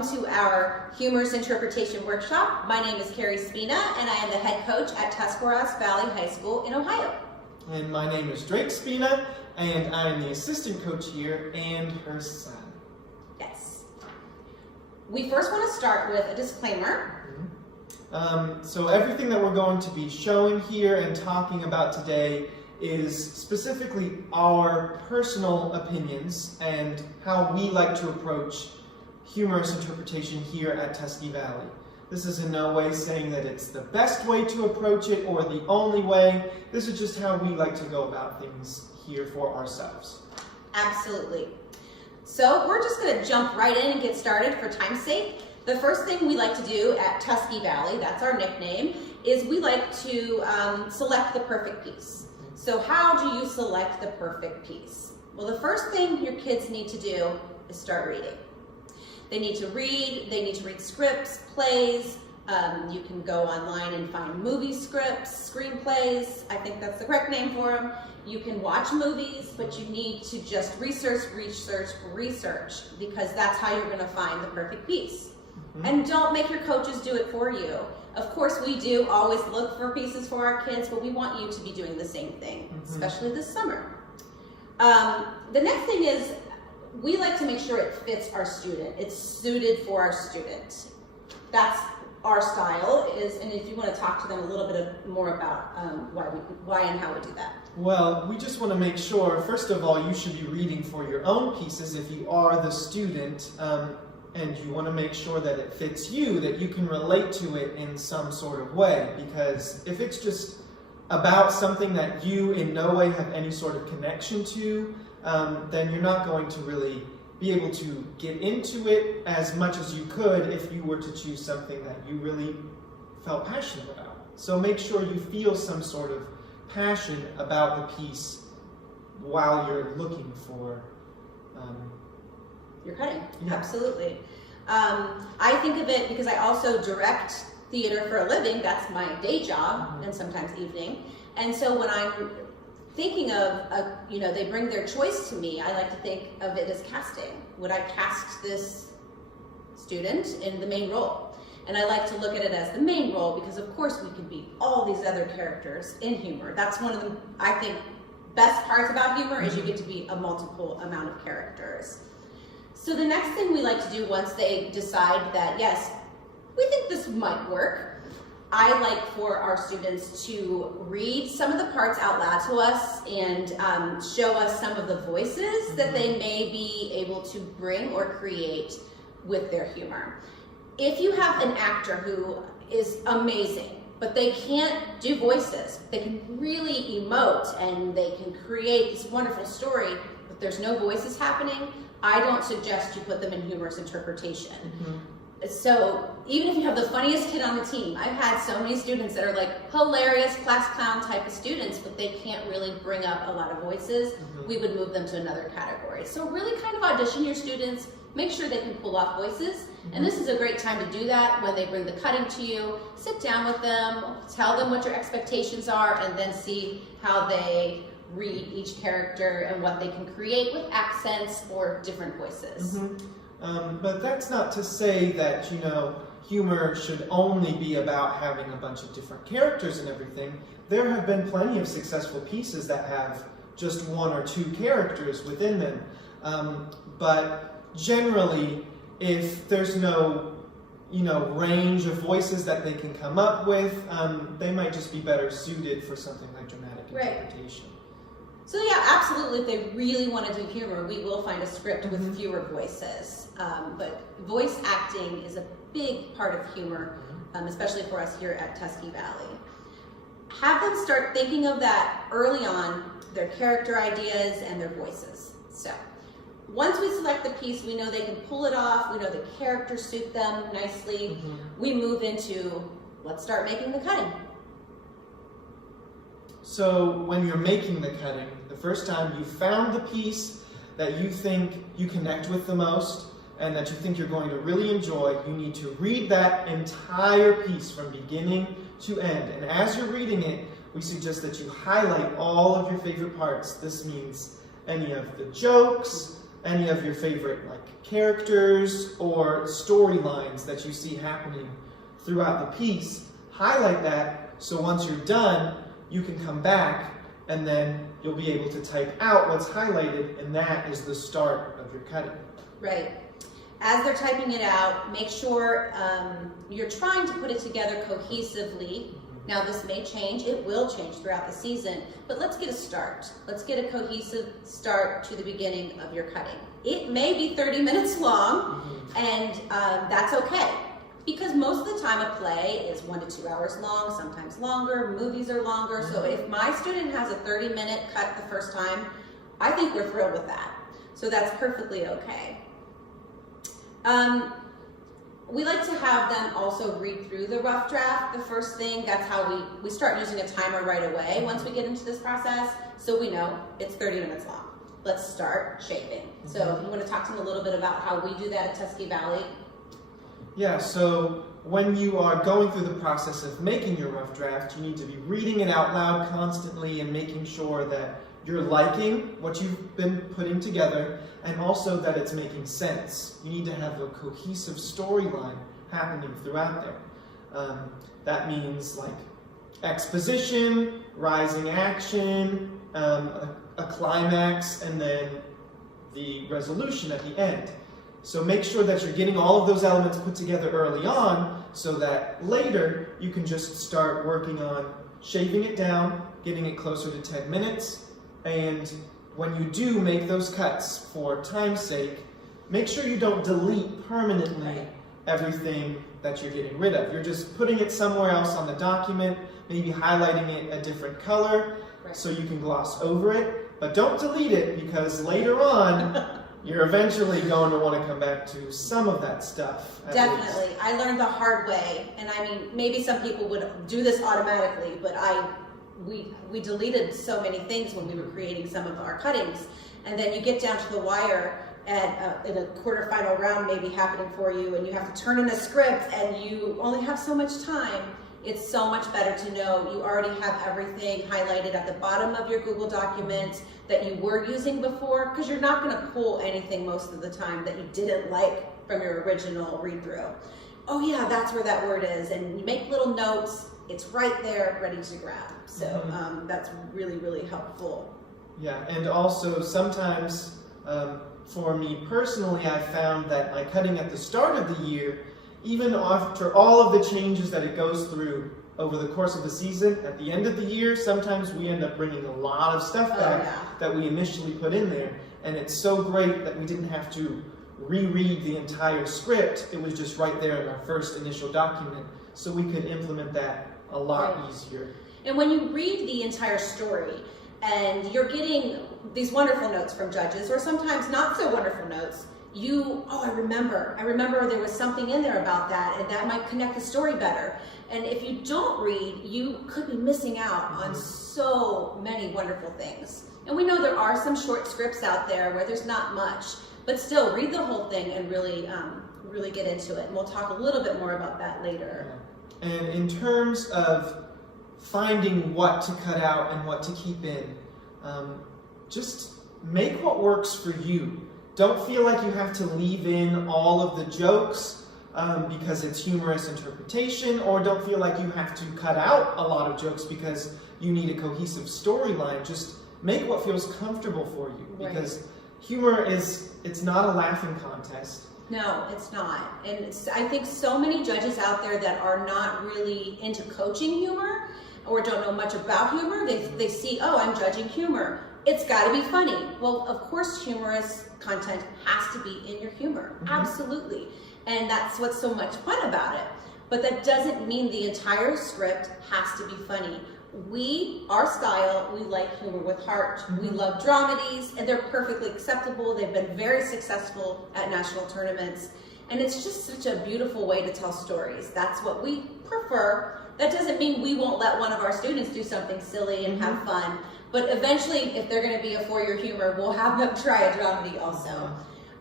welcome to our Humorous Interpretation Workshop. My name is Carrie Spina, and I am the head coach at Tuscarawas Valley High School in Ohio. And my name is Drake Spina, and I'm the assistant coach here and her son. Yes. We first want to start with a disclaimer. So everything that we're going to be showing here and talking about today is specifically our personal opinions and how we like to approach humorous interpretation here at Tusky Valley. This is in no way saying that it's the best way to approach it or the only way. This is just how we like to go about things here for ourselves. Absolutely. So we're just going to jump right in and get started for time's sake. The first thing we like to do at Tusky Valley, that's our nickname, is we like to select the perfect piece. So how do you select the perfect piece? Well, the first thing your kids need to do is start reading. They need to read scripts, plays. You can go online and find movie scripts, screenplays. I think that's the correct name for them. You can watch movies, but you need to just research, because that's how you're going to find the perfect piece. And don't make your coaches do it for you. Of course, we do always look for pieces for our kids, but we want you to be doing the same thing, especially this summer. The next thing is, we like to make sure it fits our student. It's suited for our student. That's our style, and if you want to talk to them a little bit more about why and how we do that. Well, we just want to make sure, first of all, you should be reading for your own pieces if you are the student, and you want to make sure that it fits you, that you can relate to it in some sort of way, because if it's just about something that you in no way have any sort of connection to, then you're not going to really be able to get into it as much as you could if you were to choose something that you really felt passionate about. So make sure you feel some sort of passion about the piece while you're looking for You're cutting. Yeah. Absolutely. I think of it because I also direct theater for a living. That's my day job, and sometimes evening. And so when I'm thinking of, they bring their choice to me, I like to think of it as casting. Would I cast this student in the main role? And I like to look at it as the main role because, of course, we can be all these other characters in humor. That's one of the, I think, best parts about humor is you get to be a multiple amount of characters. So the next thing we like to do once they decide that, yes, we think this might work, I like for our students to read some of the parts out loud to us and show us some of the voices that they may be able to bring or create with their humor. If you have an actor who is amazing, but they can't do voices, they can really emote and they can create this wonderful story, but there's no voices happening, I don't suggest you put them in humorous interpretation. So even if you have the funniest kid on the team, I've had so many students that are like hilarious class clown type of students, but they can't really bring up a lot of voices. We would move them to another category. So really kind of audition your students, make sure they can pull off voices. And this is a great time to do that when they bring the cutting to you. Sit down with them, tell them what your expectations are, and then see how they read each character and what they can create with accents or different voices. But that's not to say that, humor should only be about having a bunch of different characters and everything. There have been plenty of successful pieces that have just one or two characters within them. But generally, if there's no, range of voices that they can come up with, they might just be better suited for something like dramatic interpretation. So yeah, absolutely, if they really want to do humor, we will find a script with fewer voices. But voice acting is a big part of humor, especially for us here at Tusky Valley. Have them start thinking of that early on, their character ideas and their voices. So once we select the piece, we know they can pull it off, we know the characters suit them nicely, we move into, let's start making the cutting. So when you're making the cutting, the first time you found the piece that you think you connect with the most and that you think you're going to really enjoy, you need to read that entire piece from beginning to end. And as you're reading it, we suggest that you highlight all of your favorite parts. This means any of the jokes, any of your favorite like characters or storylines that you see happening throughout the piece. Highlight that so once you're done, you can come back and then you'll be able to type out what's highlighted, and that is the start of your cutting. Right. As they're typing it out, make sure you're trying to put it together cohesively. Now this may change, it will change throughout the season, but let's get a start. Let's get a cohesive start to the beginning of your cutting. It may be 30 minutes long, and that's okay. Because most of the time a play is 1 to 2 hours long, sometimes longer, movies are longer. So if my student has a 30-minute cut the first time, I think we're thrilled with that. So that's perfectly okay. We like to have them also read through the rough draft the first thing. That's how we start using a timer right away once we get into this process, so we know it's 30 minutes long. Let's start shaping. So if you want to talk to them a little bit about how we do that at Tuskegee Valley. Yeah, so when you are going through the process of making your rough draft, you need to be reading it out loud constantly and making sure that you're liking what you've been putting together, and also that it's making sense. You need to have a cohesive storyline happening throughout there. That means like exposition, rising action, a climax, and then the resolution at the end. So make sure that you're getting all of those elements put together early on so that later you can just start working on shaving it down, getting it closer to 10 minutes, and when you do make those cuts for time's sake, make sure you don't delete permanently everything that you're getting rid of. You're just putting it somewhere else on the document, maybe highlighting it a different color so you can gloss over it, but don't delete it because later on you're eventually going to want to come back to some of that stuff. Definitely. I learned the hard way, and I mean, maybe some people would do this automatically, but we deleted so many things when we were creating some of our cuttings, and then you get down to the wire and in a quarterfinal round maybe happening for you, and you have to turn in a script and you only have so much time. It's so much better to know you already have everything highlighted at the bottom of your Google document that you were using before, because you're not going to pull anything most of the time that you didn't like from your original read through. Oh yeah, that's where that word is, and you make little notes. It's right there, ready to grab. So that's really, really helpful. Yeah, and also sometimes, for me personally, I found that my cutting at the start of the year, even after all of the changes that it goes through over the course of the season, at the end of the year, sometimes we end up bringing a lot of stuff back that we initially put in there. And it's so great that we didn't have to reread the entire script. It was just right there in our first initial document, so we could implement that a lot easier. And when you read the entire story and you're getting these wonderful notes from judges, or sometimes not so wonderful notes, I remember there was something in there about that, and that might connect the story better. And if you don't read, you could be missing out on so many wonderful things. And we know there are some short scripts out there where there's not much, but still read the whole thing and really get into it. And we'll talk a little bit more about that later. And in terms of finding what to cut out and what to keep in, just make what works for you. Don't feel like you have to leave in all of the jokes because it's humorous interpretation, or don't feel like you have to cut out a lot of jokes because you need a cohesive storyline. Just make what feels comfortable for you, because humor it's not a laughing contest. No, it's not. And I think so many judges out there that are not really into coaching humor or don't know much about humor, they see, oh, I'm judging humor. It's got to be funny. Well, of course, humorous content has to be in your humor. Absolutely. And that's what's so much fun about it. But that doesn't mean the entire script has to be funny. Our style, we like humor with heart. We love dramedies, and they're perfectly acceptable. They've been very successful at national tournaments. And it's just such a beautiful way to tell stories. That's what we prefer. That doesn't mean we won't let one of our students do something silly and have fun. But eventually, if they're going to be a four-year humor, we'll have them try a dramedy also.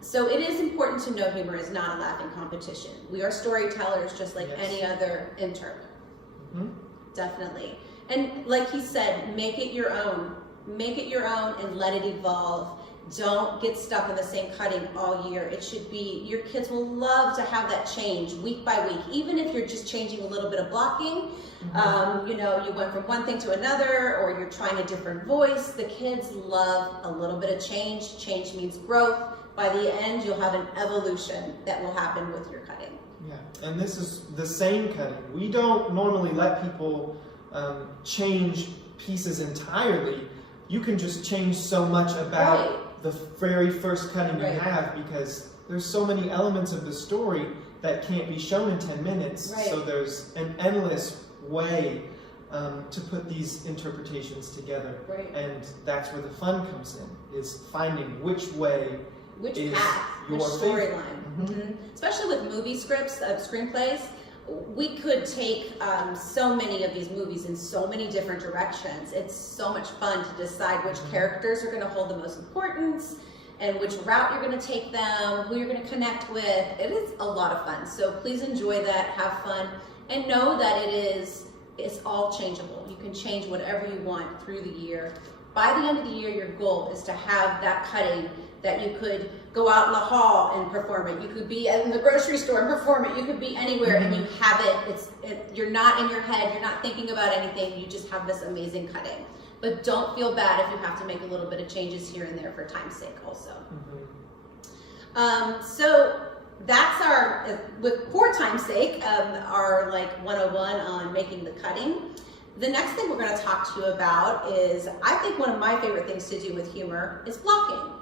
So it is important to know humor is not a laughing competition. We are storytellers just like any other Interp. Definitely. And like he said, make it your own. Make it your own and let it evolve. Don't get stuck in the same cutting all year. It should be, your kids will love to have that change week by week, even if you're just changing a little bit of blocking. You know, you went from one thing to another, or you're trying a different voice. The kids love a little bit of change. Change means growth. By the end, you'll have an evolution that will happen with your cutting. Yeah, and this is the same cutting. We don't normally let people change pieces entirely. You can just change so much about the very first cutting you have, because there's so many elements of the story that can't be shown in 10 minutes. So there's an endless way to put these interpretations together. And that's where the fun comes in, is finding which way, which path, which storyline. Especially with movie scripts, screenplays, we could take so many of these movies in so many different directions. It's so much fun to decide which characters are going to hold the most importance and which route you're going to take them, who you're going to connect with. It is a lot of fun. So please enjoy that, have fun, and know that it's all changeable. You can change whatever you want through the year. By the end of the year, your goal is to have that cutting that you could go out in the hall and perform it. You could be in the grocery store and perform it. You could be anywhere and you have it. You're not in your head. You're not thinking about anything. You just have this amazing cutting. But don't feel bad if you have to make a little bit of changes here and there for time's sake also. So that's for time's sake, our like 101 on making the cutting. The next thing we're going to talk to you about is, I think one of my favorite things to do with humor is blocking.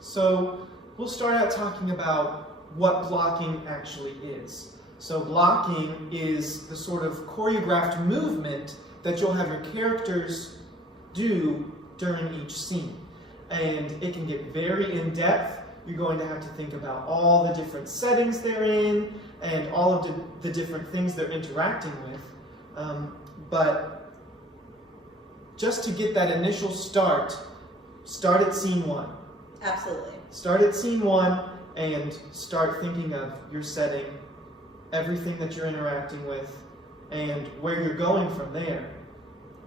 So we'll start out talking about what blocking actually is. So blocking is the sort of choreographed movement that you'll have your characters do during each scene. And it can get very in-depth. You're going to have to think about all the different settings they're in and all of the different things they're interacting with. But just to get that initial start at scene 1. Absolutely. Start at scene 1 and start thinking of your setting, everything that you're interacting with, and where you're going from there.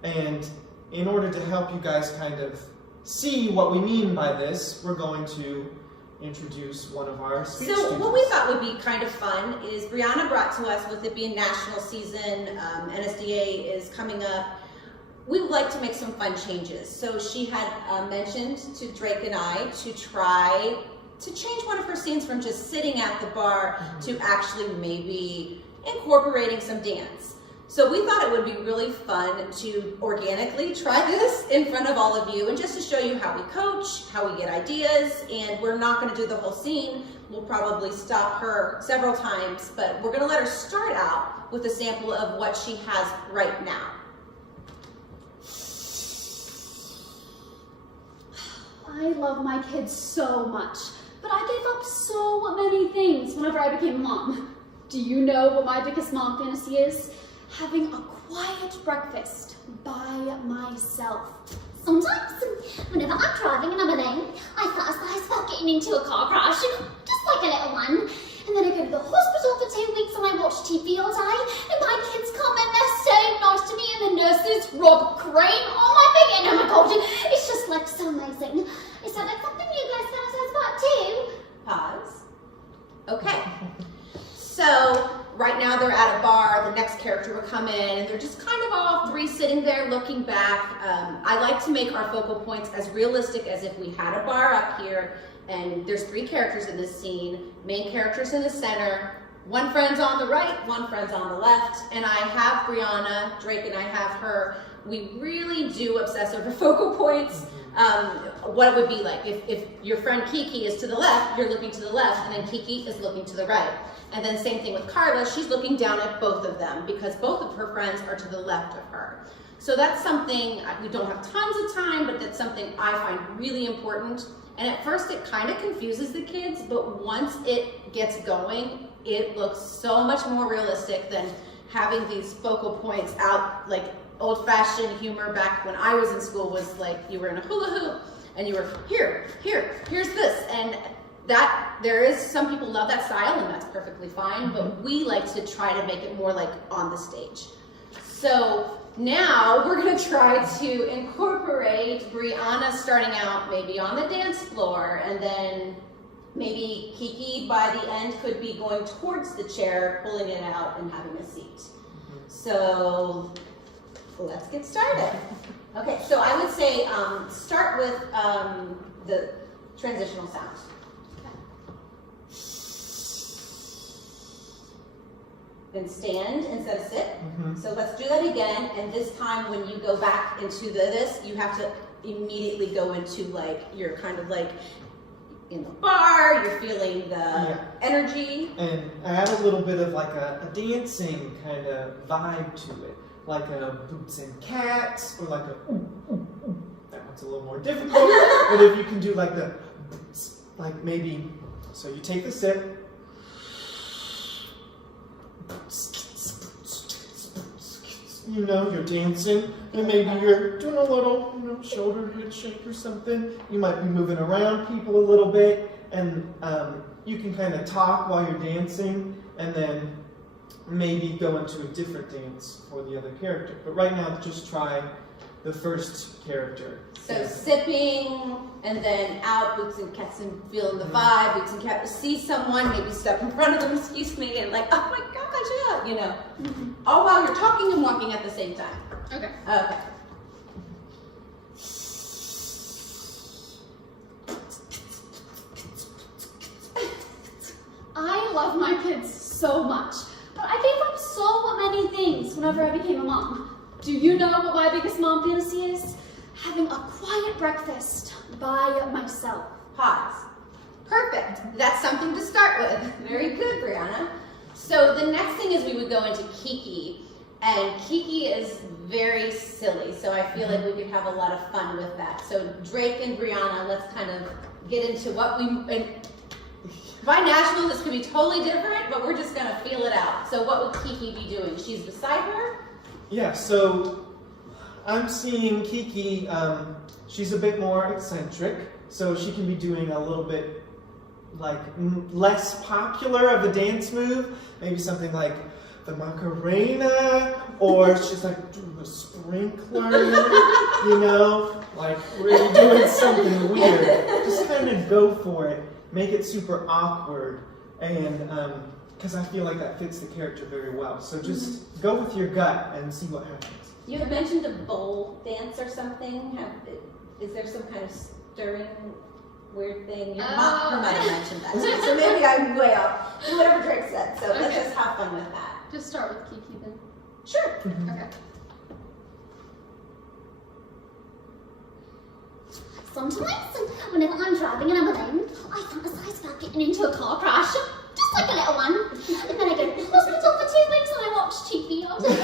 And in order to help you guys kind of see what we mean by this, we're going to introduce one of our speech students. What we thought would be kind of fun is Brianna brought to us, with it being national season, NSDA is coming up, we would like to make some fun changes. So she had mentioned to Drake and I to try to change one of her scenes from just sitting at the bar to actually maybe incorporating some dance. So we thought it would be really fun to organically try this in front of all of you, and just to show you how we coach, how we get ideas. And we're not going to do the whole scene. We'll probably stop her several times, but we're going to let her start out with a sample of what she has right now. I love my kids so much, but I gave up so many things whenever I became a mom. Do you know what my biggest mom fantasy is? Having a quiet breakfast by myself. Sometimes, whenever I'm driving and I'm alone, I fantasize about getting into a car crash, just like a little one. And then I go to the hospital for 2 weeks and I watch TV all day, and my kids come and they're so nice to me, and the nurses rub cream on my feet, and oh my god, it's just like so amazing. Is that like something you guys fantasize about too? Pause. Okay. So right now they're at a bar, the next character will come in, and they're just kind of all three sitting there looking back. I like to make our focal points as realistic as if we had a bar up here, and there's 3 characters in this scene, main characters in the center, one friend's on the right, one friend's on the left, and I have Brianna, Drake and I have her. We really do obsess over focal points. What it would be like if your friend Kiki is to the left, you're looking to the left, and then Kiki is looking to the right. And then same thing with Carla, she's looking down at both of them because both of her friends are to the left of her. So that's something, we don't have tons of time, but that's something I find really important. And at first it kind of confuses the kids, but once it gets going, it looks so much more realistic than having these focal points out. Like old-fashioned humor back when I was in school was like you were in a hula hoop and you were here's this, and that there is some people love that style and that's perfectly fine, but we like to try to make it more like on the stage. So now we're going to try to incorporate Brianna starting out maybe on the dance floor, and then maybe Kiki by the end could be going towards the chair, pulling it out and having a seat. So let's get started. Okay, so I would say start with the transitional sound. Then stand instead of sit. So let's do that again. And this time when you go back into this, you have to immediately go into like, you're kind of like in the bar, you're feeling the energy. And add a little bit of like a dancing kind of vibe to it. Like a boots and cats, or like a ooh, ooh, ooh. That one's a little more difficult. But if you can do like the boots, like maybe, so you take the sip, you know, you're dancing, and maybe you're doing a little, you know, shoulder head shake or something. You might be moving around people a little bit, and you can kind of talk while you're dancing, and then maybe go into a different dance for the other character. But right now, just try the first character. So sipping, and then out, boots and cats, and feeling the vibe, boots and cats, see someone, maybe step in front of them, excuse me, and like, oh my gosh, yeah, you know. All while you're talking and walking at the same time. Okay. Okay. I love my kids so much, but I gave up so many things whenever I became a mom. Do you know what my biggest mom fantasy is? Having a quiet breakfast by myself. Pause. Perfect. That's something to start with. Very good, Brianna. So the next thing is we would go into Kiki, and Kiki is very silly, so I feel like we could have a lot of fun with that. So Drake and Brianna, let's kind of get into what we, and by national this could be totally different, but we're just gonna feel it out. So what would Kiki be doing? She's beside her? Yeah, so I'm seeing Kiki, she's a bit more eccentric, so she can be doing a little bit like less popular of a dance move, maybe something like the Macarena, or she's like doing a sprinkler, you know, like really doing something weird. Just kind of go for it, make it super awkward, and because I feel like that fits the character very well. So just go with your gut and see what happens. You had mentioned a bowl dance or something. Is there some kind of stirring weird thing? Your mom might have mentioned that too. So maybe I'm way off. Do whatever Drake said. So let's just have fun with that. Just start with Kiki then. Sure. Okay. Sometimes, whenever I'm driving and I'm alone, I fantasize about getting into a car crash. Just like a little one. And then I go to the hospital for 2 weeks and I watch TV all day.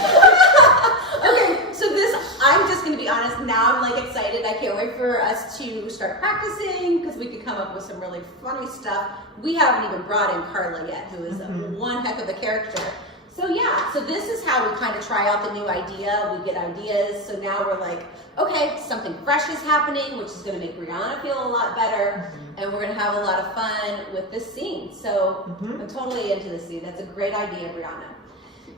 Okay, so this, I'm just going to be honest, now I'm like excited. I can't wait for us to start practicing because we could come up with some really funny stuff. We haven't even brought in Carla yet, who is one heck of a character. So yeah, so this is how we kind of try out the new idea. We get ideas. So now we're like, okay, something fresh is happening, which is going to make Brianna feel a lot better. And we're going to have a lot of fun with this scene. So I'm totally into this scene. That's a great idea, Brianna.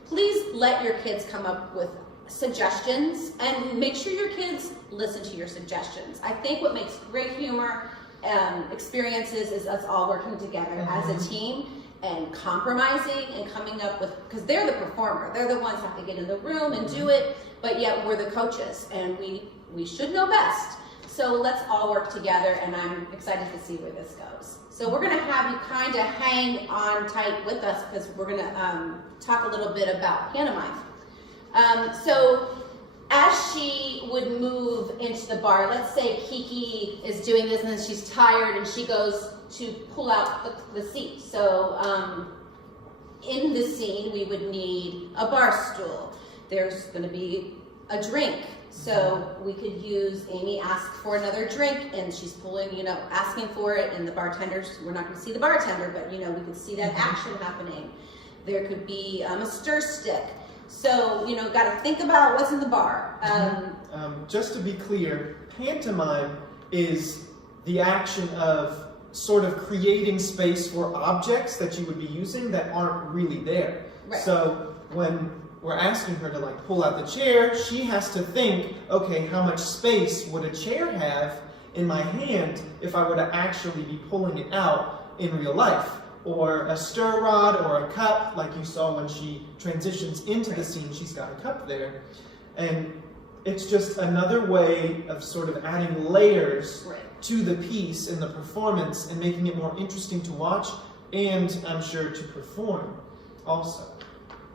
Please let your kids come up with suggestions and make sure your kids listen to your suggestions. I think what makes great humor experiences is us all working together as a team and compromising and coming up with, because they're the performer, they're the ones that have to get in the room and do it, but yet we're the coaches and we should know best. So let's all work together, and I'm excited to see where this goes. So we're gonna have you kind of hang on tight with us because we're gonna talk a little bit about pantomime. So as she would move into the bar, let's say Kiki is doing this and then she's tired and she goes to pull out the seat. So in the scene, we would need a bar stool. There's going to be a drink. So we could use Amy asked for another drink and she's pulling, you know, asking for it, and the bartenders, we're not going to see the bartender, but you know, we could see that action happening. There could be a stir stick. So, you know, got to think about what's in the bar. Just to be clear, pantomime is the action of sort of creating space for objects that you would be using that aren't really there. Right. So when we're asking her to like pull out the chair, she has to think, okay, how much space would a chair have in my hand if I were to actually be pulling it out in real life? Or a stir rod or a cup, like you saw when she transitions into the scene, she's got a cup there. And it's just another way of sort of adding layers to the piece and the performance and making it more interesting to watch and, I'm sure, to perform also.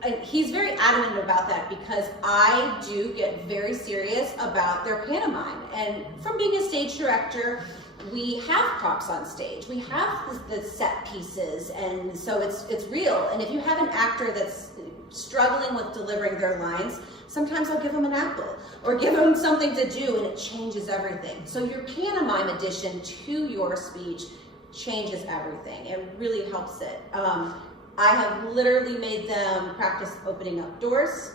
And he's very adamant about that because I do get very serious about their pantomime. And from being a stage director, we have props on stage. We have the set pieces, and so it's real. And if you have an actor that's struggling with delivering their lines, sometimes I'll give them an apple or give them something to do, and it changes everything. So your pantomime addition to your speech changes everything. It really helps it. I have literally made them practice opening up doors.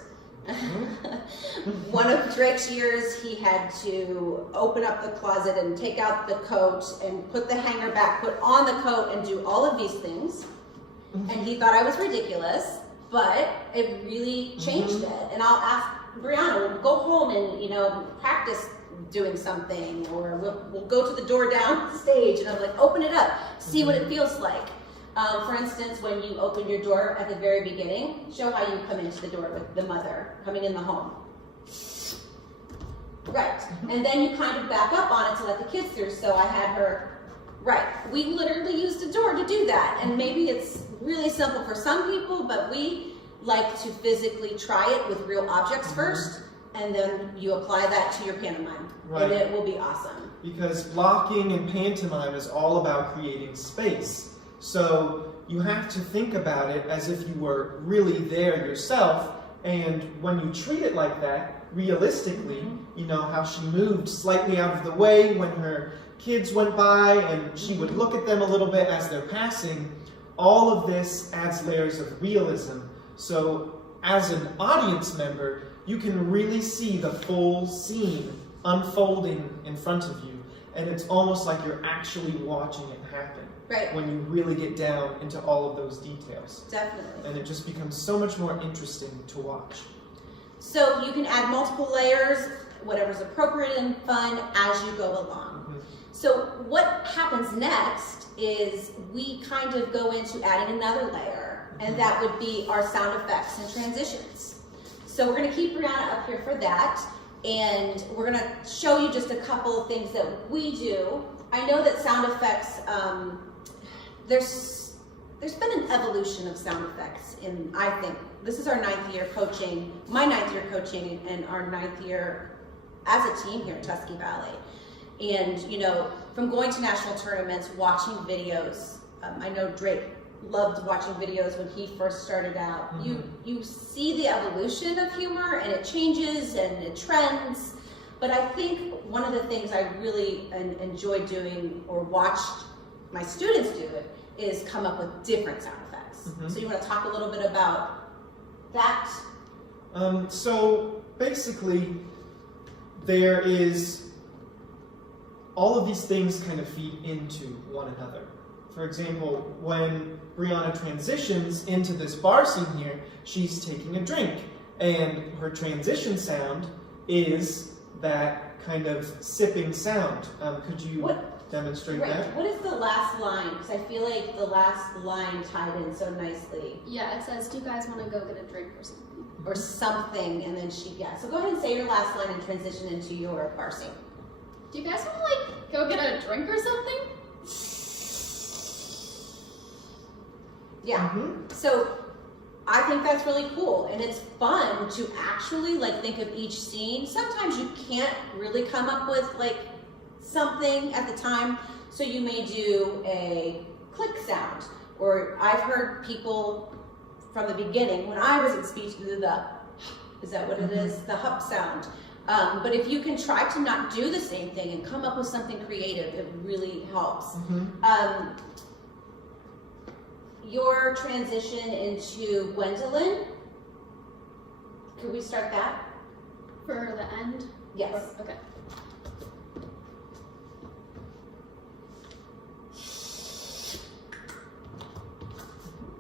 One of Drake's years, he had to open up the closet and take out the coat and put the hanger back, put on the coat, and do all of these things. And he thought I was ridiculous, but it really changed it. And I'll ask Brianna, we'll go home and practice doing something, or we'll go to the door down stage, and I'm like, open it up, see what it feels like. For instance, when you open your door at the very beginning, show how you come into the door with the mother coming in the home. Right. And then you kind of back up on it to let the kids through. So I had her, we literally used a door to do that. And maybe it's really simple for some people, but we like to physically try it with real objects first, and then you apply that to your pantomime. And it will be awesome. Because blocking and pantomime is all about creating space. So you have to think about it as if you were really there yourself, and when you treat it like that, realistically, you know, how she moved slightly out of the way when her kids went by, and she would look at them a little bit as they're passing. All of this adds layers of realism. So as an audience member, you can really see the full scene unfolding in front of you, and it's almost like you're actually watching it happen. When you really get down into all of those details. Definitely. And it just becomes so much more interesting to watch. So you can add multiple layers, whatever's appropriate and fun as you go along. So what happens next is we kind of go into adding another layer, and that would be our sound effects and transitions. So we're going to keep Brianna up here for that, and we're going to show you just a couple of things that we do. I know that sound effects, there's been an evolution of sound effects in, I think, this is our 9th year coaching, my 9th year coaching, and our 9th year as a team here at Tusky Valley. And, from going to national tournaments, watching videos, I know Drake loved watching videos when he first started out. You see the evolution of humor, and it changes and it trends. But I think one of the things I really enjoy doing, or watched my students do it, is come up with different sound effects. So you want to talk a little bit about that? So basically, there is all of these things kind of feed into one another. For example, when Brianna transitions into this bar scene here, she's taking a drink, and her transition sound is that kind of sipping sound. Could you demonstrate that? What is the last line? Because I feel like the last line tied in so nicely. Yeah, it says, do you guys want to go get a drink or something? Or something, and then So go ahead and say your last line and transition into your bar scene. Do you guys want to, go get a drink or something? Yeah. So I think that's really cool, and it's fun to actually think of each scene. Sometimes you can't really come up with something at the time, so you may do a click sound, or I've heard people from the beginning when I was in speech do is that what it is? The hup sound. But if you can try to not do the same thing and come up with something creative, it really helps. Your transition into Gwendolyn, could we start that? For the end? Yes. Okay.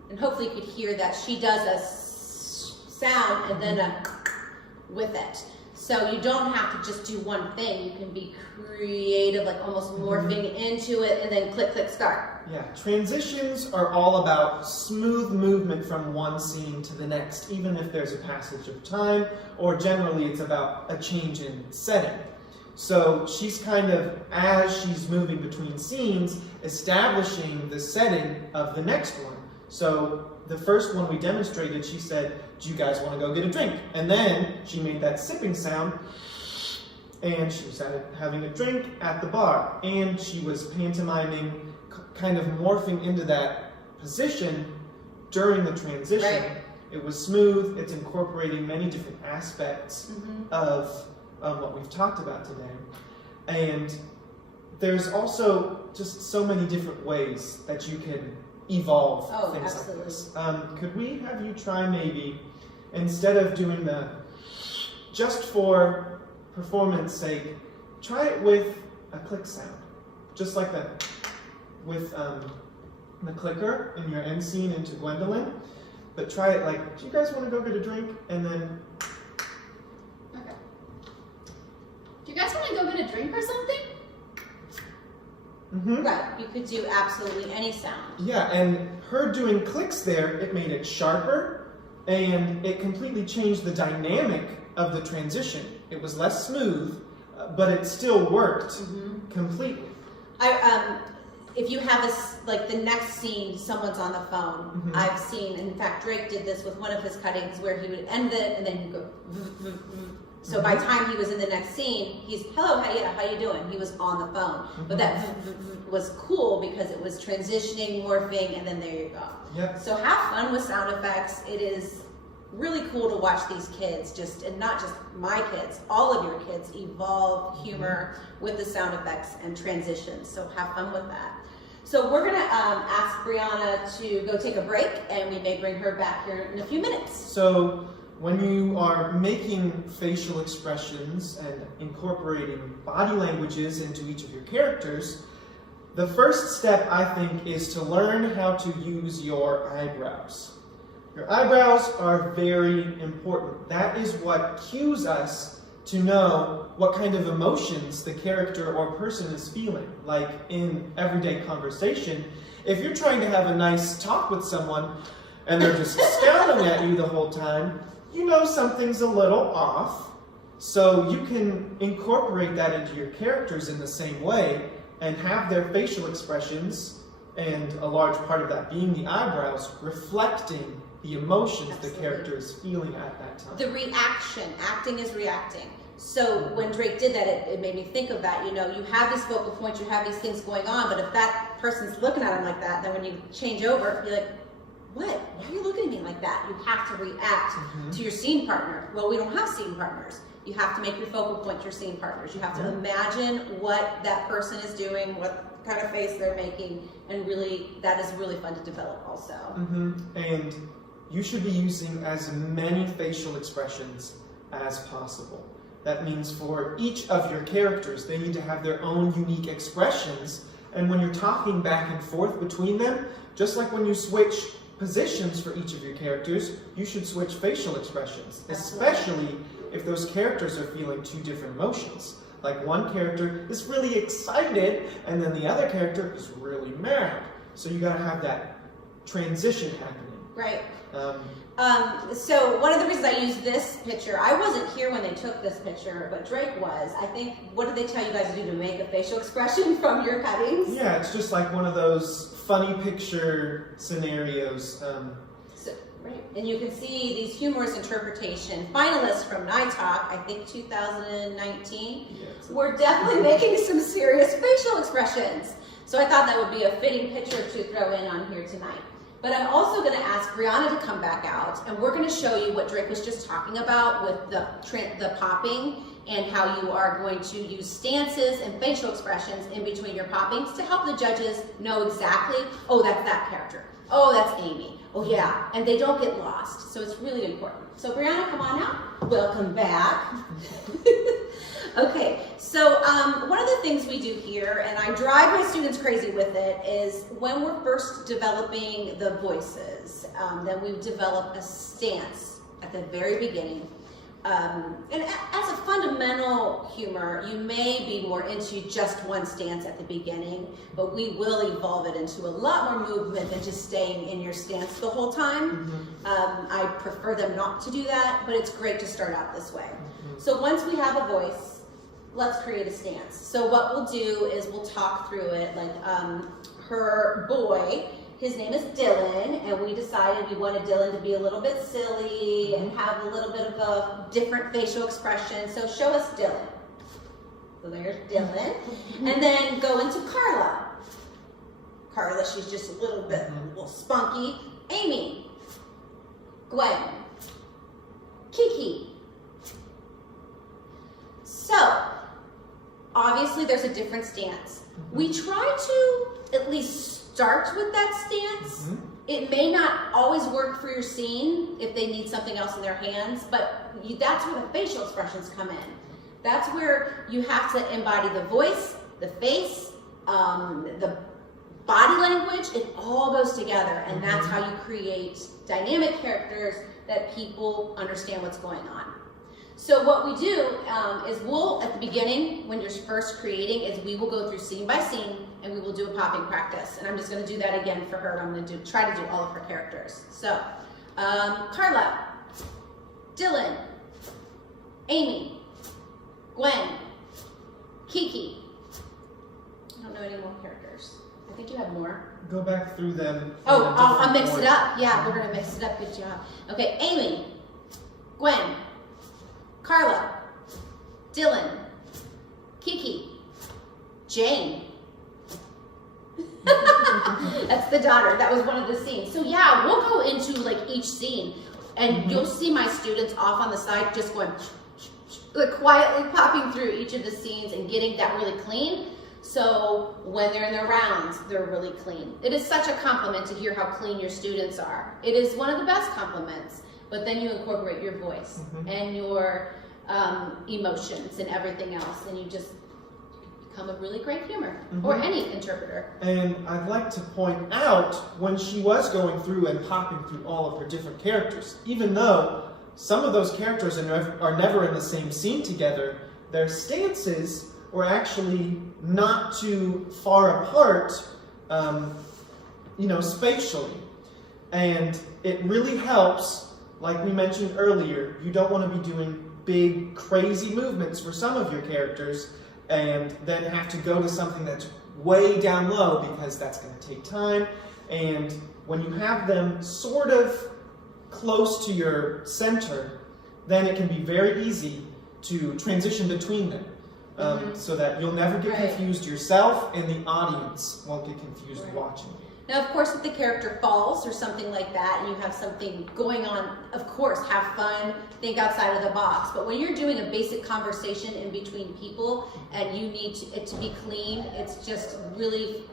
And hopefully you could hear that she does a sound and then a with it. So you don't have to just do one thing. You can be creative, like almost morphing into it, and then click, click, start. Yeah, transitions are all about smooth movement from one scene to the next, even if there's a passage of time, or generally it's about a change in setting. So she's kind of, as she's moving between scenes, establishing the setting of the next one. So the first one we demonstrated, she said, "Do you guys want to go get a drink?" And then she made that sipping sound, and she was having a drink at the bar. And she was pantomiming, kind of morphing into that position during the transition. Right. It was smooth. It's incorporating many different aspects of what we've talked about today. And there's also just so many different ways that you can evolve things absolutely. like this. Could we have you try maybe, instead of doing the, just for performance sake, try it with a click sound. Just like that, with the clicker in your end scene into Gwendolyn. But try it like, "Do you guys want to go get a drink?" And then, Okay. Do you guys want to go get a drink or something? Right, you could do absolutely any sound. yeah, and her doing clicks there, it made it sharper, and it completely changed the dynamic of the transition. It was less smooth, but it still worked completely. If you have like the next scene, someone's on the phone. I've seen, in fact, Drake did this with one of his cuttings where he would end it and then he'd go. So by the time he was in the next scene, he's, "Hello, how you doing?" He was on the phone. But that was cool because it was transitioning, morphing, and then there you go. Yep. So have fun with sound effects. It is really cool to watch these kids, and not just my kids, all of your kids evolve humor with the sound effects and transitions. So have fun with that. So we're gonna ask Brianna to go take a break, and we may bring her back here in a few minutes. So when you are making facial expressions and incorporating body languages into each of your characters, the first step, I think, is to learn how to use your eyebrows. Your eyebrows are very important. That is what cues us to know what kind of emotions the character or person is feeling. Like in everyday conversation, if you're trying to have a nice talk with someone and they're just scowling at you the whole time, you know something's a little off. So you can incorporate that into your characters in the same way and have their facial expressions, and a large part of that being the eyebrows, reflecting the emotions the character is feeling at that time. The reaction, acting is reacting. So when Drake did that, it made me think of that. You know, you have these focal points, you have these things going on, but if that person's looking at him like that, then when you change over, you're like, "What? Why are you looking at me like that?" You have to react to your scene partner. Well, we don't have scene partners. You have to make your focal point your scene partners. You have to imagine what that person is doing, what kind of face they're making, and really, that is really fun to develop also. And you should be using as many facial expressions as possible. That means for each of your characters, they need to have their own unique expressions. And when you're talking back and forth between them, just like when you switch positions for each of your characters, you should switch facial expressions, especially if those characters are feeling two different emotions. Like one character is really excited, and then the other character is really mad. So you gotta have that transition happening. Right. So one of the reasons I used this picture, I wasn't here when they took this picture, but Drake was. I think, what did they tell you guys to do to make a facial expression from your cuttings? Yeah, it's just like one of those funny picture scenarios. Right. And you can see these humorous interpretation finalists from NIETOC, I think 2019, were definitely making some serious facial expressions. So I thought that would be a fitting picture to throw in on here tonight. But I'm also going to ask Brianna to come back out, and we're going to show you what Drake was just talking about with the popping, and how you are going to use stances and facial expressions in between your poppings to help the judges know exactly, oh, that's that character. Oh, that's Amy. Oh, yeah. And they don't get lost. So it's really important. So Brianna, come on out. Welcome back. Okay, so one of the things we do here, and I drive my students crazy with it, is when we're first developing the voices, then we develop a stance at the very beginning. And as a fundamental humor, you may be more into just one stance at the beginning, but we will evolve it into a lot more movement than just staying in your stance the whole time. I prefer them not to do that, but it's great to start out this way. So once we have a voice, let's create a stance. So what we'll do is we'll talk through it, like her boy, his name is Dylan, and we decided we wanted Dylan to be a little bit silly and have a little bit of a different facial expression. So show us Dylan. So there's Dylan. And then go into Carla. Carla, she's just a little bit a little spunky. Amy. Gwen. Kiki. So, obviously there's a different stance. We try to at least start with that stance. It may not always work for your scene if they need something else in their hands, but that's where the facial expressions come in. That's where you have to embody the voice, the face, the body language. It all goes together, and that's how you create dynamic characters that people understand what's going on. So what we do is we'll, at the beginning, when you're first creating, is we will go through scene by scene and we will do a popping practice. And I'm just going to do that again for her. I'm going to try to do all of her characters. So, Carla, Dylan, Amy, Gwen, Kiki. I don't know any more characters. I think you have more. Go back through them. Oh, I'll mix it up. Yeah, we're going to mix it up. Good job. Okay, Amy, Gwen, Carla, Dylan, Kiki, Jane. That's the daughter. That was one of the scenes. So yeah, we'll go into like each scene, and you'll see my students off on the side just going like quietly popping through each of the scenes and getting that really clean. So when they're in their rounds, they're really clean. It is such a compliment to hear how clean your students are. It is one of the best compliments. But then you incorporate your voice and your emotions and everything else, and you just become a really great humor, or any interpreter. And I'd like to point out, when she was going through and popping through all of her different characters, even though some of those characters are never in the same scene together, their stances were actually not too far apart, spatially. And it really helps. Like we mentioned earlier, you don't want to be doing big, crazy movements for some of your characters and then have to go to something that's way down low, because that's going to take time. And when you have them sort of close to your center, then it can be very easy to transition between them, so that you'll never get confused yourself, and the audience won't get confused watching you. Now, of course, if the character falls or something like that, and you have something going on, of course, have fun, think outside of the box. But when you're doing a basic conversation in between people, and you need it to be clean, it's just really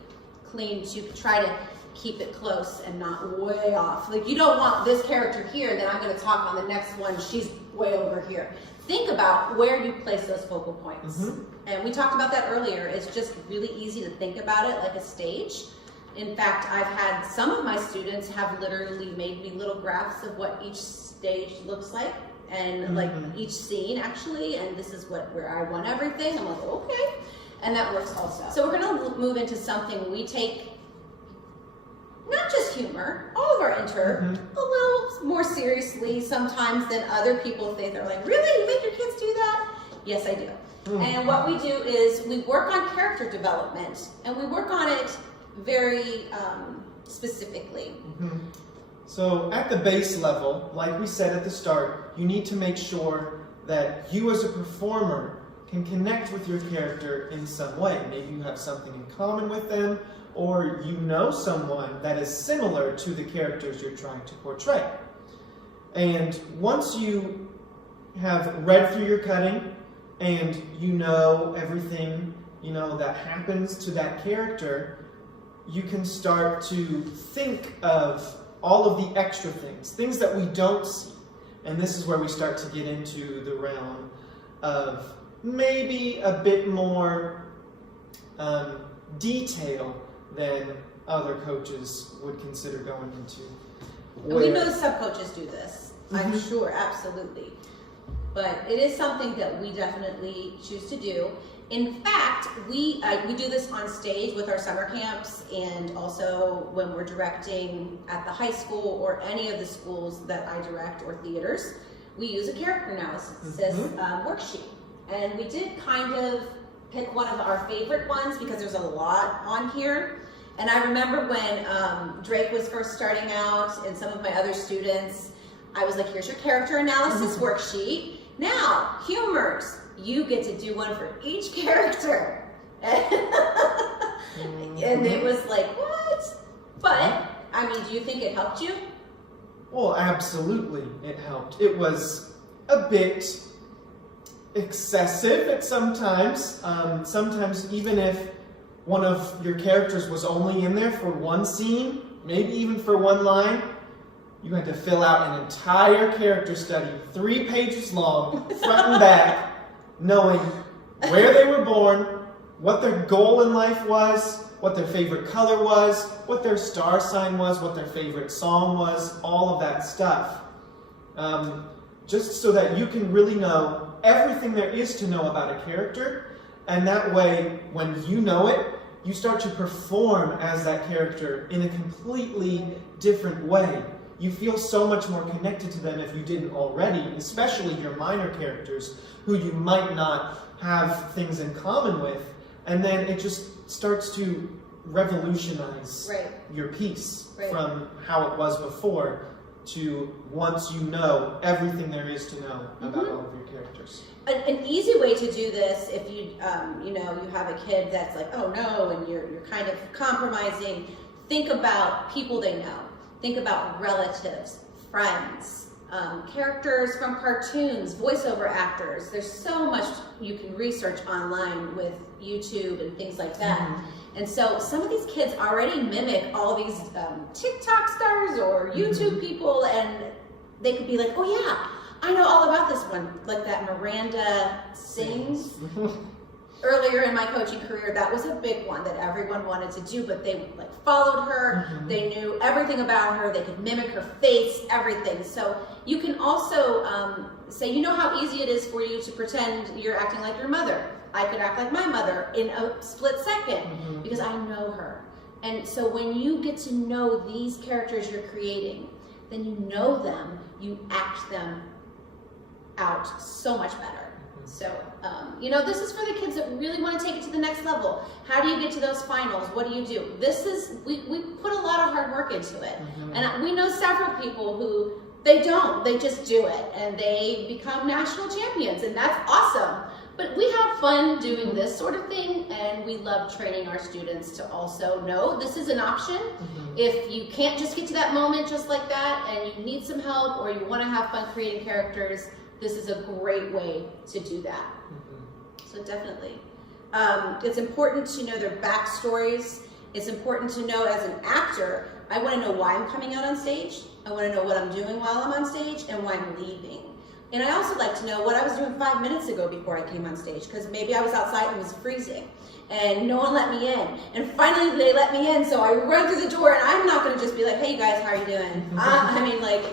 clean to try to keep it close and not way off. Like, you don't want this character here, then I'm going to talk on the next one, she's way over here. Think about where you place those focal points. And we talked about that earlier. It's just really easy to think about it like a stage. In fact, I've had some of my students have literally made me little graphs of what each stage looks like, and like each scene actually, and this is where I want everything. I'm like, okay, and that works also. So we're gonna move into something we take not just humor, all of our Interp, a little more seriously sometimes than other people think. They're like, really, you make your kids do that? Yes, I do. And what we do is we work on character development, and we work on it very specifically. So at the base level, like we said at the start, you need to make sure that you as a performer can connect with your character in some way. Maybe you have something in common with them, or you know someone that is similar to the characters you're trying to portray. And once you have read through your cutting and you know everything that happens to that character, you can start to think of all of the extra things that we don't see. And this is where we start to get into the realm of maybe a bit more detail than other coaches would consider going into. And we know the sub-coaches do this. I'm sure, absolutely. But it is something that we definitely choose to do. In fact, we do this on stage with our summer camps, and also when we're directing at the high school or any of the schools that I direct or theaters. We use a character analysis worksheet. And we did kind of pick one of our favorite ones because there's a lot on here. And I remember when Drake was first starting out and some of my other students, I was like, here's your character analysis worksheet. Now, Humorous, you get to do one for each character. And it was like, what? But, I mean, do you think it helped you? Well, absolutely it helped. It was a bit excessive at sometimes. Sometimes even if one of your characters was only in there for one scene, maybe even for one line, you had to fill out an entire character study, 3 pages long, front and back, knowing where they were born, what their goal in life was, what their favorite color was, what their star sign was, what their favorite song was, all of that stuff. Just so that you can really know everything there is to know about a character, and that way, when you know it, you start to perform as that character in a completely different way. You feel so much more connected to them if you didn't already, especially your minor characters, who you might not have things in common with, and then it just starts to revolutionize your piece from how it was before to once you know everything there is to know about all of your characters. An easy way to do this, if you you have a kid that's like, oh no, and you're kind of compromising, think about people they know. Think about relatives, friends, characters from cartoons, voiceover actors. There's so much you can research online with YouTube and things like that. And so some of these kids already mimic all these TikTok stars or YouTube people, and they could be like, oh yeah, I know all about this one. Like that Miranda sings. Earlier in my coaching career, that was a big one that everyone wanted to do, but they like followed her, they knew everything about her, they could mimic her face, everything. So you can also say, you know how easy it is for you to pretend you're acting like your mother. I could act like my mother in a split second because I know her. And so when you get to know these characters you're creating, then you know them, you act them out so much better. So, this is for the kids that really want to take it to the next level. How do you get to those finals? What do you do? We put a lot of hard work into it. And we know several people who, they just do it. And they become national champions, and that's awesome. But we have fun doing this sort of thing, and we love training our students to also know this is an option. If you can't just get to that moment just like that, and you need some help, or you want to have fun creating characters, this is a great way to do that. So definitely. It's important to know their backstories. It's important to know as an actor, I want to know why I'm coming out on stage. I want to know what I'm doing while I'm on stage and why I'm leaving. And I also like to know what I was doing 5 minutes ago before I came on stage, because maybe I was outside and it was freezing and no one let me in. And finally they let me in, so I run through the door, and I'm not going to just be like, hey you guys, how are you doing?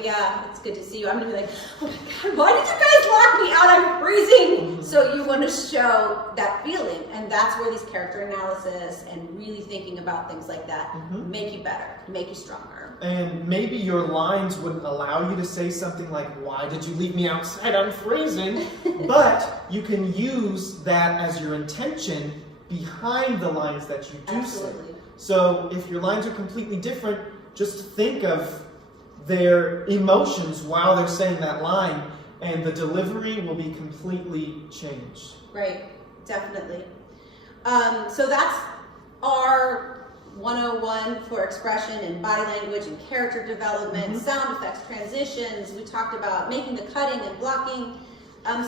Yeah, it's good to see you. I'm going to be like, oh my God, why did you guys lock me out? I'm freezing. So you want to show that feeling, and that's where these character analysis and really thinking about things like that make you better, make you stronger. And maybe your lines wouldn't allow you to say something like, why did you leave me outside? I'm freezing. But you can use that as your intention behind the lines that you do say. So if your lines are completely different, just think of their emotions while they're saying that line, and the delivery will be completely changed. Right, definitely. So that's our 101 for expression and body language and character development, sound effects, transitions. We talked about making the cutting and blocking.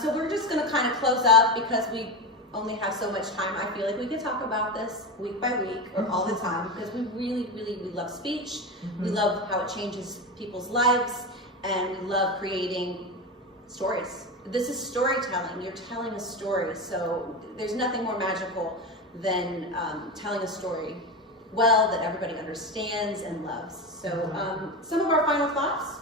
So we're just going to kind of close up because we only have so much time. I feel like we could talk about this week by week or all the time, because we really love speech. We love how it changes people's lives, and we love creating stories. This is storytelling. You're telling a story, so there's nothing more magical than telling a story well that everybody understands and loves. So some of our final thoughts?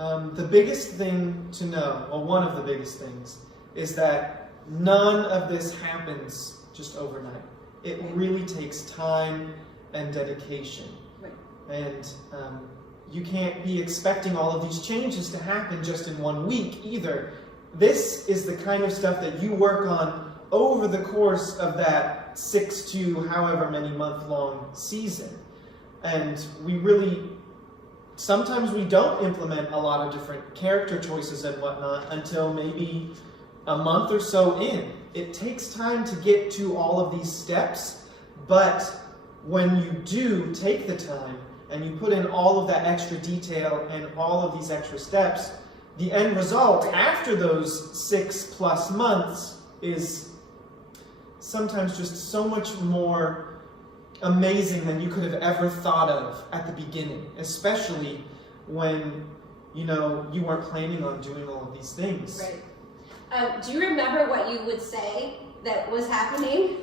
The biggest thing to know, well, one of the biggest things, is that none of this happens just overnight. It really takes time and dedication. Right. And you can't be expecting all of these changes to happen just in 1 week either. This is the kind of stuff that you work on over the course of that 6 to however many month-long season. And sometimes we don't implement a lot of different character choices and whatnot until maybe a month or so in. It takes time to get to all of these steps, but when you do take the time and you put in all of that extra detail and all of these extra steps, the end result after those 6+ months is sometimes just so much more amazing than you could have ever thought of at the beginning, especially when you weren't planning on doing all of these things. Right. Do you remember what you would say that was happening?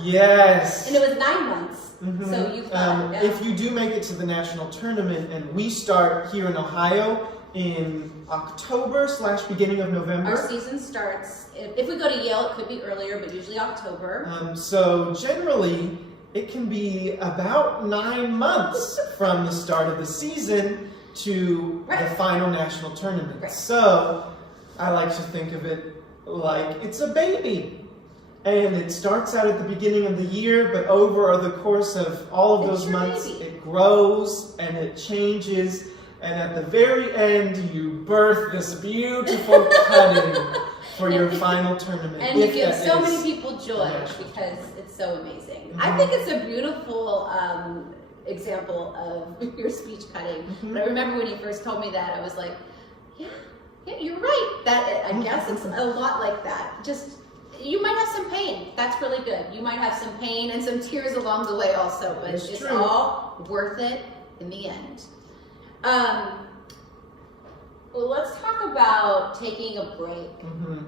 Yes. And it was 9 months. Mm-hmm. So you thought, if you do make it to the national tournament, and we start here in Ohio in October/beginning of November. Our season starts, if we go to Yale, it could be earlier, but usually October. So generally, it can be about 9 months from the start of the season to the final national tournament. Right. So I like to think of it like it's a baby. And it starts out at the beginning of the year, but over the course of all of those months, it grows and it changes. And at the very end, you birth this beautiful cutting for your final tournament. And you give so many people joy because it's so amazing. Mm-hmm. I think it's a beautiful example of your speech cutting. Mm-hmm. But I remember when you first told me that, I was like, yeah, you're right. I guess it's a lot like that. Just, you might have some pain. That's really good. You might have some pain and some tears along the way also, but it's all worth it in the end. Well, let's talk about taking a break. Mm-hmm.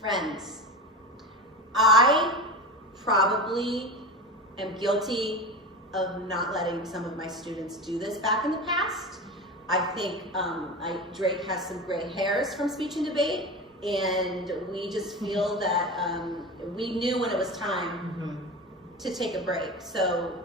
Friends, I probably am guilty of not letting some of my students do this back in the past. I think Drake has some gray hairs from speech and debate, and we just feel that we knew when it was time to take a break. So,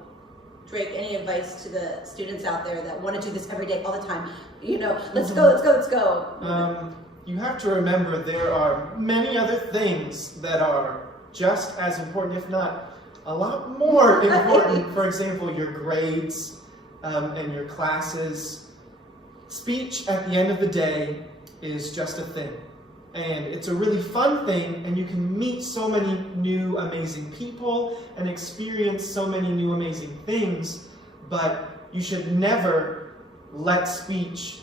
Drake, any advice to the students out there that want to do this every day, all the time? Let's go. You have to remember there are many other things that are just as important, if not a lot more important. For example, your grades and your classes. Speech, at the end of the day, is just a thing. And it's a really fun thing, and you can meet so many new amazing people and experience so many new amazing things, but you should never let speech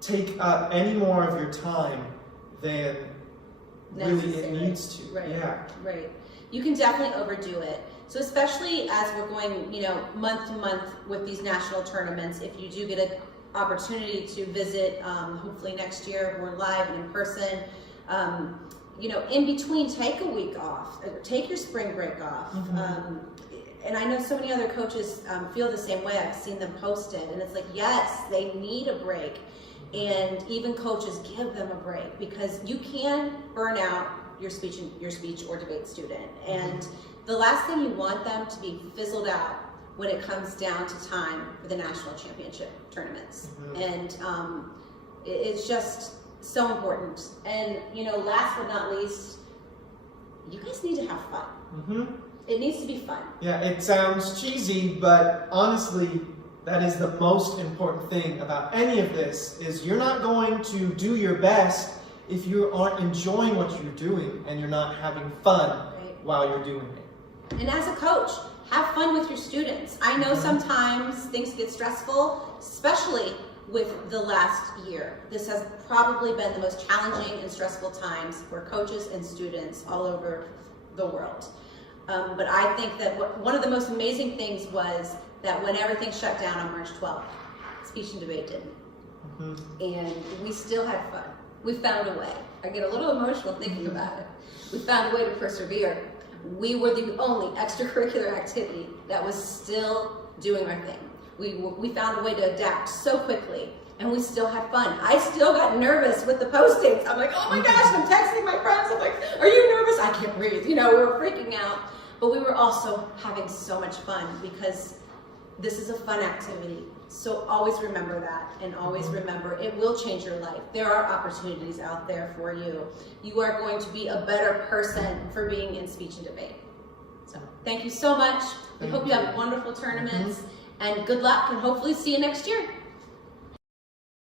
take up any more of your time than really it needs to. Right. Yeah. Right. You can definitely overdo it. So especially as we're going, month to month with these national tournaments, if you do get an opportunity to visit, hopefully next year we're live and in person, in between, take a week off, take your spring break off. And I know so many other coaches feel the same way. I've seen them post it, and it's like, yes, they need a break. And even coaches give them a break, because you can burn out your speech or debate student. And the last thing you want them to be fizzled out when it comes down to time for the national championship tournaments. And it's just so important. And last but not least, you guys need to have fun. It needs to be fun. Yeah, it sounds cheesy, but honestly, that is the most important thing about any of this, is you're not going to do your best if you aren't enjoying what you're doing and you're not having fun while you're doing it. And as a coach, have fun with your students. I know sometimes things get stressful, especially with the last year. This has probably been the most challenging and stressful times for coaches and students all over the world. But I think that one of the most amazing things was that when everything shut down on March 12th, speech and debate didn't. And we still had fun. We found a way. I get a little emotional thinking about it. We found a way to persevere. We were the only extracurricular activity that was still doing our thing. we found a way to adapt so quickly. And we still had fun. I still got nervous with the postings. I'm like, oh my gosh, I'm texting my friends. I'm like, are you nervous? I can't breathe. You know, we were freaking out. But we were also having so much fun because this is a fun activity. So always remember that, and always remember it will change your life. There are opportunities out there for you. You are going to be a better person for being in speech and debate. So thank you so much. We hope you have wonderful tournaments, and good luck, and hopefully see you next year.